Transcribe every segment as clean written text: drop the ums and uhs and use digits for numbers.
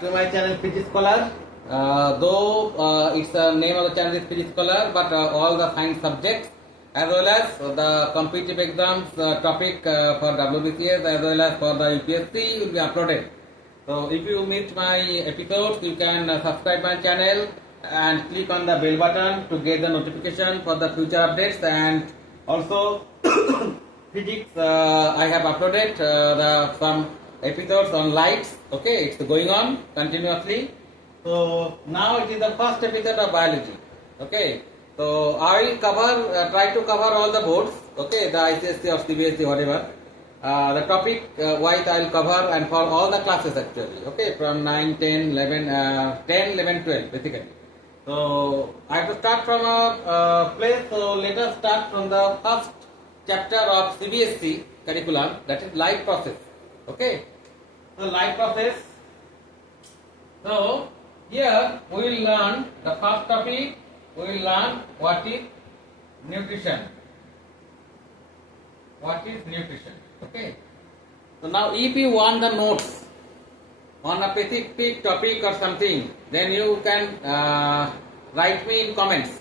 To my channel Physics Scholar. Though its name of the channel is Physics Scholar, but all the science subjects as well as the competitive exams topic for WBCS as well as for the UPSC will be uploaded. So if you missed my episodes, you can subscribe my channel and click on the bell button to get the notification for the future updates. And also physics, I have uploaded some episodes on lights. Okay, it's going on continuously. So now it is the first episode of biology. Okay, so I will cover, try to cover all the boards. Okay, the ICSC or CBSE, whatever. The topic wise I will cover, and for all the classes actually. Okay, from 9, 10, 11, 10, 11, 12 basically. So I have to start from a place. So let us start from the first chapter of CBSE curriculum, that is life process. Okay, so life process. So here we will learn the first topic. We will learn what is nutrition. What is nutrition? Okay. So now if you want the notes on a specific topic or something, then you can write me in comments.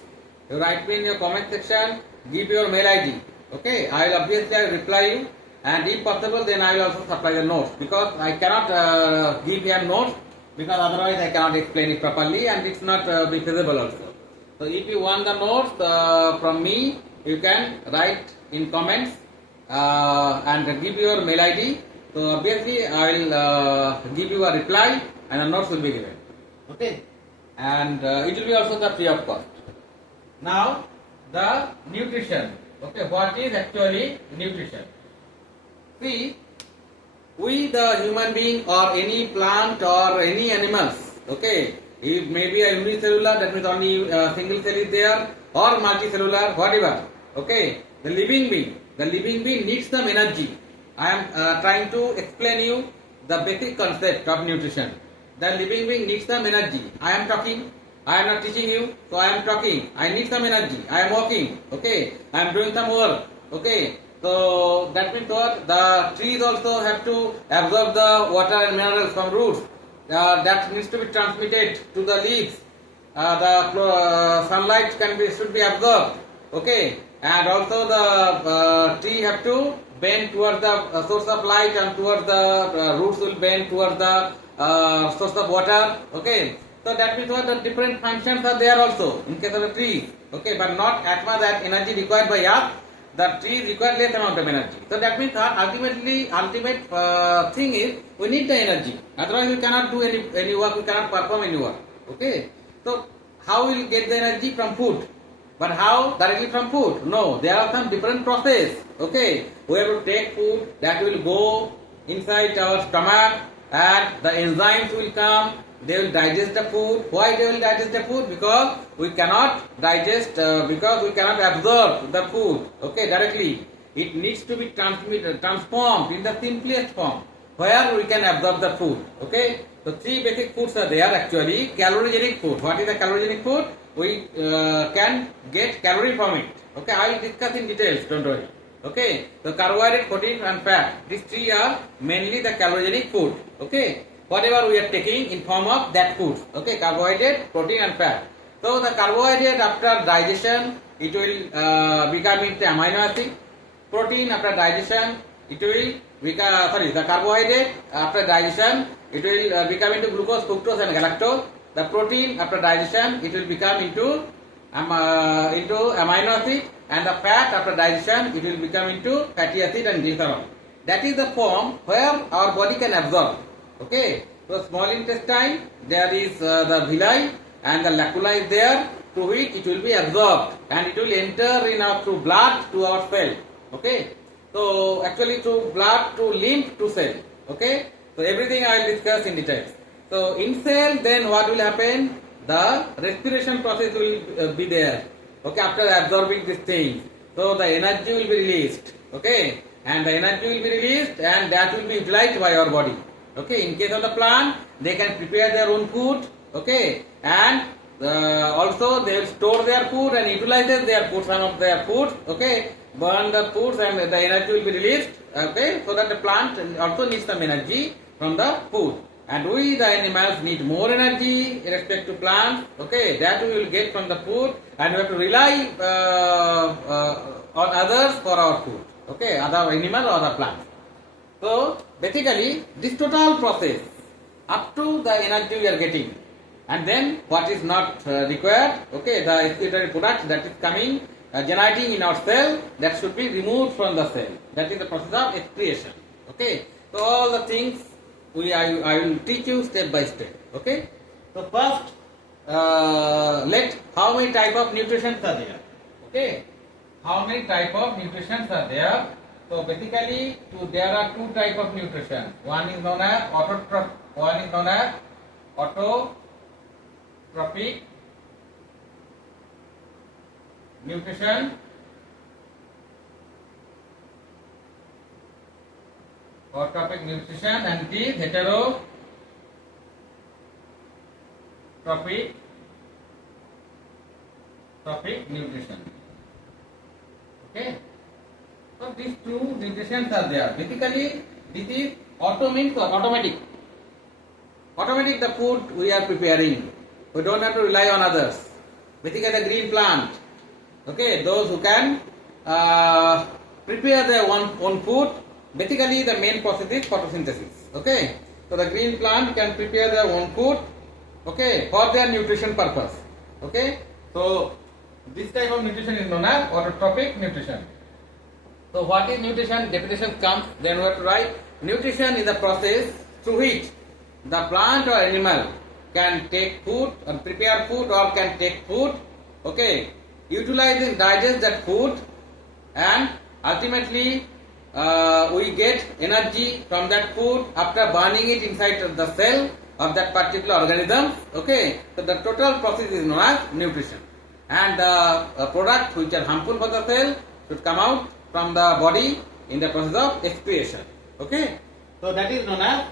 You write me in your comment section, give your mail ID. Okay, I will obviously reply you, and if possible then I will also supply the notes, because I cannot give here notes, because otherwise I cannot explain it properly and it's not be feasible also. So if you want the notes from me, you can write in comments and give your mail ID. So obviously I will give you a reply and the notes will be given. Okay, and it will be also the free of cost. Now the nutrition. Okay, what is actually nutrition? See, we the human being or any plant or any animals, okay, it may be a unicellular, that means only single cell is there, or multicellular, whatever. Okay, the living being needs some energy. I am trying to explain you the basic concept of nutrition. The living being needs some energy. I am talking, I am not teaching you, so I am talking. I need some energy. I am walking. Okay, I am doing some work. Okay, so that means what? The trees also have to absorb the water and minerals from roots. That needs to be transmitted to the leaves. The sunlight should be absorbed. Okay, and also the tree have to bend towards the source of light, and towards the roots will bend towards the source of water. Okay, so that means what? The different functions are there also in case of the trees. Okay, but not as much as energy required by us. The trees require less amount of energy. So that means ultimate thing is we need the energy. Otherwise we cannot do any work, we cannot perform any work. Okay. So how will we get the energy? From food. But how? Directly from food? No. There are some different process. Okay. We have to take food that will go inside our stomach, and the enzymes will come. They will digest the food. Why they will digest the food? Because we cannot digest, because we cannot absorb the food, okay, directly. It needs to be transformed in the simplest form, where we can absorb the food. Okay, so three basic foods are there actually. Calorigenic food. What is the calorigenic food? We can get calorie from it. Okay, I will discuss in details, don't worry. Okay, so carbohydrate, protein and fat. These three are mainly the calorigenic food. Okay, whatever we are taking in form of that food. Okay, carbohydrate, protein and fat. So the carbohydrate after digestion, it will become into amino acid. Protein after digestion, it will become, the carbohydrate after digestion, it will become into glucose, fructose and galactose. The protein after digestion, it will become into amino acid, and the fat after digestion, it will become into fatty acid and glycerol. That is the form where our body can absorb. Okay, so small intestine, there is the villi and the lacuna is there, through which it will be absorbed and it will enter in our through blood to our cell. Okay, so actually through blood to lymph to cell. Okay, so everything I will discuss in details. So in cell, then what will happen? The respiration process will be there. Okay, after absorbing these things, so the energy will be released. Okay, and the energy will be released, and that will be utilized by our body. Okay, in case of the plant, they can prepare their own food. Okay, and also they will store their food and utilizes their food, some of their food. Okay, burn the foods and the energy will be released. Okay, so that the plant also needs some energy from the food. and we the animals need more energy in respect to plants, okay, that we will get from the food, and we have to rely on others for our food, okay, other animal or other plants. So basically this total process up to the energy we are getting, and then what is not required, okay, the excretory product that is coming generating in our cell, that should be removed from the cell. That is the process of excretion, okay. So all the things I will teach you step by step, okay. So first let how many type of nutritions are there, okay, how many type of nutritions are there. So basically there are two type of nutrition. One is known as autotrophic nutrition, and it is heterotrophic nutrition, okay. So these two nutritions are there. Basically this is auto means automatic. Automatic the food we are preparing. We don't have to rely on others. Basically the green plant, okay, those who can prepare their own food. Basically the main process is photosynthesis, okay. So the green plant can prepare their own food, okay, for their nutrition purpose, okay. So this type of nutrition is known as autotrophic nutrition. So what is nutrition? Definition comes, then we have to write. Nutrition is a process through which the plant or animal can take food and prepare food, or can take food, okay, utilize and digest that food, and ultimately we get energy from that food after burning it inside the cell of that particular organism, okay. So the total process is known as nutrition, and the products which are harmful for the cell should come out from the body in the process of excretion, okay. So that is known as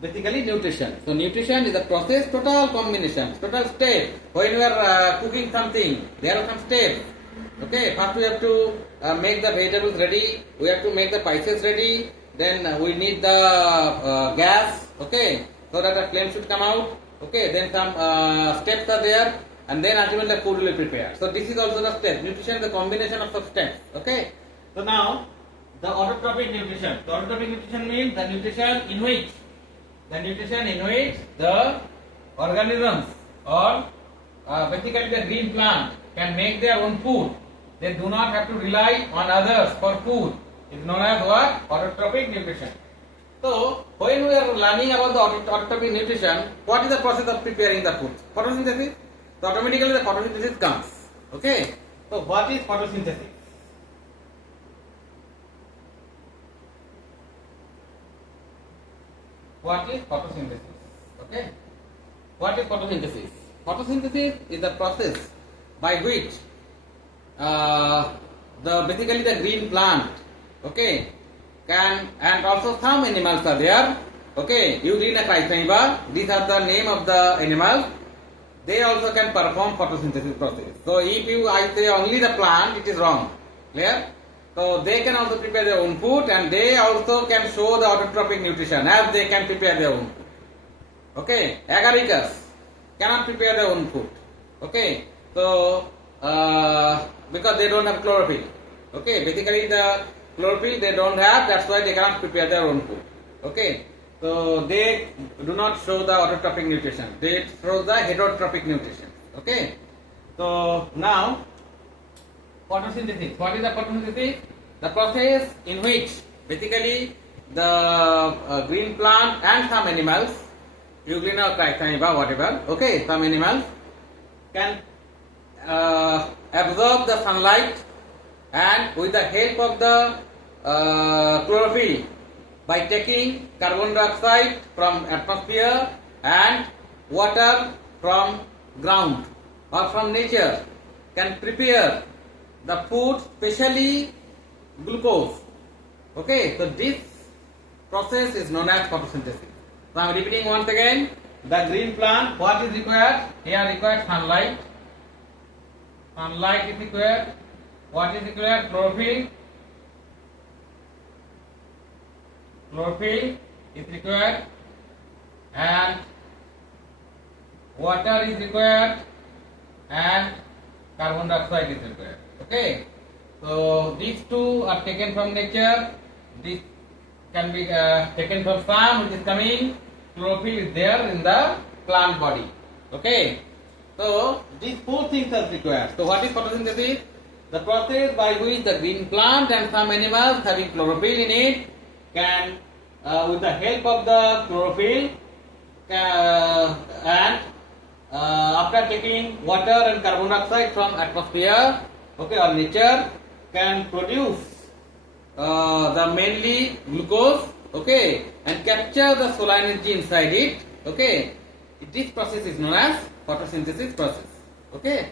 basically nutrition. So nutrition is a process, total combination, total step. When we are cooking something, there are some steps, okay. First we have to make the vegetables ready, we have to make the spices ready, then we need the gas, okay, so that the flame should come out, okay. Then some steps are there, and then ultimately the food will be prepared. So this is also the step. Nutrition is a combination of steps, okay. So now the autotrophic nutrition. The autotrophic nutrition means the nutrition in which the organisms or basically the green plant can make their own food. They do not have to rely on others for food. It is known as what? Autotrophic nutrition. So when we are learning about the autotrophic nutrition, what is the process of preparing the food? Photosynthesis. So automatically the photosynthesis comes, okay. So what is photosynthesis? What is photosynthesis? Okay. What is photosynthesis? Photosynthesis is the process by which basically the green plant, okay, can, and also some animals are there, okay, Euglena chrysaniva, these are the name of the animals, they also can perform photosynthesis process. So if I say only the plant, it is wrong, clear? So they can also prepare their own food, and they also can show the autotrophic nutrition as they can prepare their own food. Okay, agaricus cannot prepare their own food. Okay, so because they don't have chlorophyll. Okay, basically the chlorophyll they don't have, that's why they cannot prepare their own food. Okay, so they do not show the autotrophic nutrition. They show the heterotrophic nutrition. Okay, so now photosynthesis. What is the photosynthesis? The process in which basically the green plant and some animals, Euglena or chrysaniva, whatever, okay, some animals can absorb the sunlight, and with the help of the chlorophyll, by taking carbon dioxide from atmosphere and water from ground or from nature, can prepare the food, especially glucose. Okay, so this process is known as photosynthesis. So I am repeating once again. The green plant, what is required? Here required sunlight. Sunlight is required. What is required? Chlorophyll. Chlorophyll is required. and water is required and carbon dioxide is required. Okay, so these two are taken from nature. This can be taken from sun, which is coming. Chlorophyll is there in the plant body. Okay, so these four things are required. So what is photosynthesis? The process by which the green plant and some animals having chlorophyll in it can, with the help of the chlorophyll, and after taking water and carbon dioxide from atmosphere, okay, or nature, can produce the mainly glucose, okay, and capture the solar energy inside it. Okay, this process is known as photosynthesis process. Okay,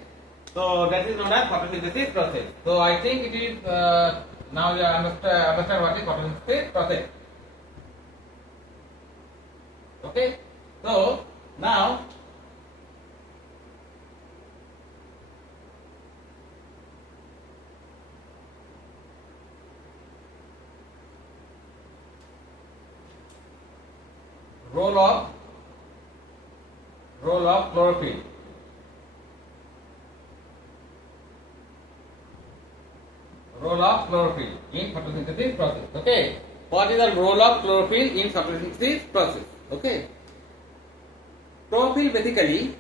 so that is known as photosynthesis process. So I think it is now you understand what is photosynthesis process. Okay, so now role of chlorophyll. Role of chlorophyll in photosynthesis process. Okay, what is the role of chlorophyll in photosynthesis process? Okay, chlorophyll basically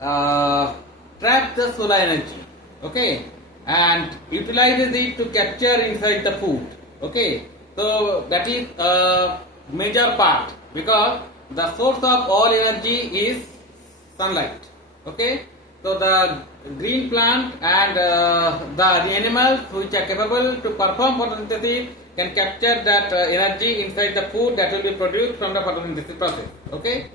traps the solar energy. Okay, and utilizes it to capture inside the food. Okay, so that is a major part, because the source of all energy is sunlight. Okay, so the green plant and the animals which are capable to perform photosynthesis can capture that energy inside the food that will be produced from the photosynthesis process. Okay,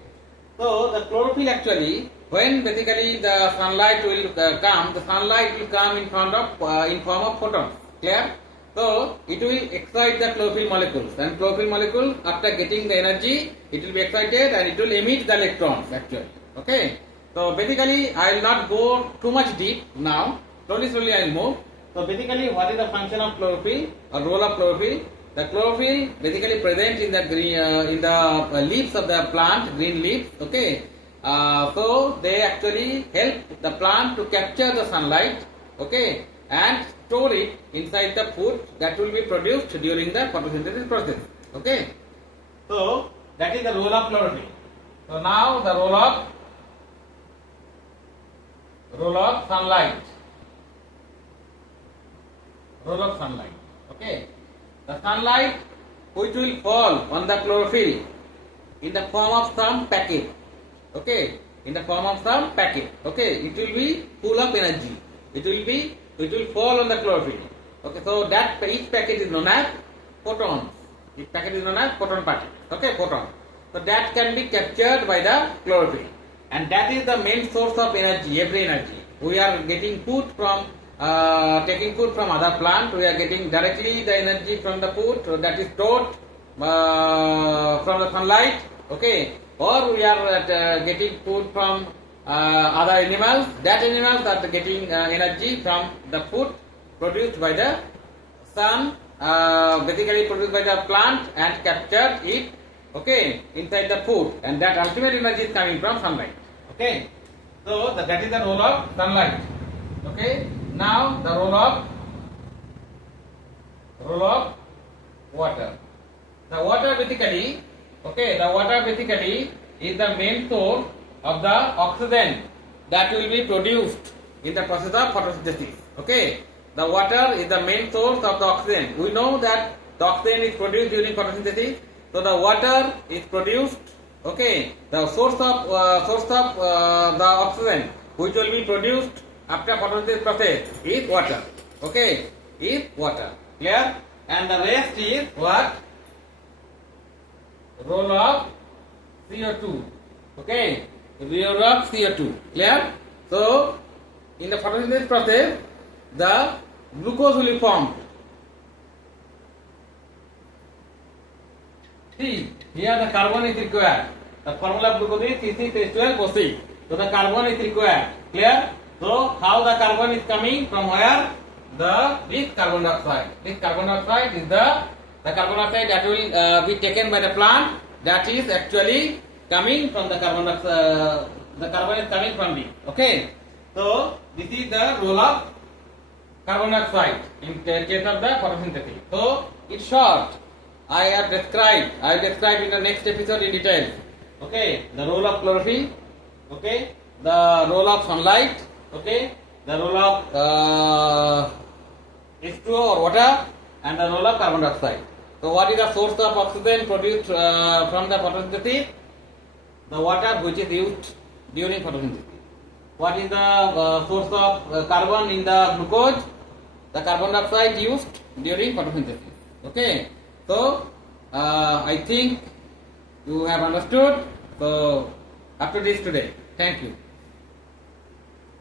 so the chlorophyll actually, when basically the sunlight will come, the sunlight will come in form of photons. Clear? So it will excite the chlorophyll molecules, and chlorophyll molecule, after getting the energy, it will be excited and it will emit the electrons actually. Okay, so basically I will not go too much deep now. Slowly I will move. So basically, what is the function of chlorophyll or role of chlorophyll? The chlorophyll basically present in the green, leaves of the plant, green leaves. Okay, so they actually help the plant to capture the sunlight. Okay, and store it inside the food that will be produced during the photosynthesis process. Okay, so that is the role of chlorophyll. So now the role of sunlight. Role of sunlight. Okay, the sunlight which will fall on the chlorophyll in the form of some packet. Okay, in the form of some packet. Okay, it will be full of energy. It will fall on the chlorophyll. Okay, so that each packet is known as photons. Each packet is known as photon packet. Okay, photon. So that can be captured by the chlorophyll, and that is the main source of energy. Every energy we are getting food from. Taking food from other plant, we are getting directly the energy from the food that is stored from the sunlight. Okay, or we are getting food from other animals. That animals are getting energy from the food produced by the sun, basically produced by the plant and captured it. Okay, inside the food, and that ultimate energy is coming from sunlight. Okay, so that is the role of sunlight. Okay. Now the role of water. The water basically, okay, the water basically is the main source of the oxygen that will be produced in the process of photosynthesis. Okay, the water is the main source of the oxygen. We know that the oxygen is produced during photosynthesis, so the water is produced. Okay, the source of the oxygen which will be produced after photosynthesis process is water. Okay, is water. Clear? And the rest is what? Role of CO2. Okay, role of CO2. Clear? So, in the photosynthesis process, the glucose will be formed. See, here the carbon is required. The formula of glucose is C6H12O6. So the carbon is required. Clear? So how the carbon is coming from where? This carbon dioxide. This carbon dioxide is the carbon dioxide that will be taken by the plant. That is actually coming from the carbon dioxide, the carbon is coming from this. Okay, so this is the role of carbon dioxide in case of the photosynthesis. So it's short. I have described in the next episode in detail. Okay, the role of chlorophyll. Okay, the role of sunlight. Okay, the role of H2O or water, and the role of carbon dioxide. So what is the source of oxygen produced from the photosynthesis? The water which is used during photosynthesis. What is the source of carbon in the glucose? The carbon dioxide used during photosynthesis. Okay, so I think you have understood. So up to this today. Thank you.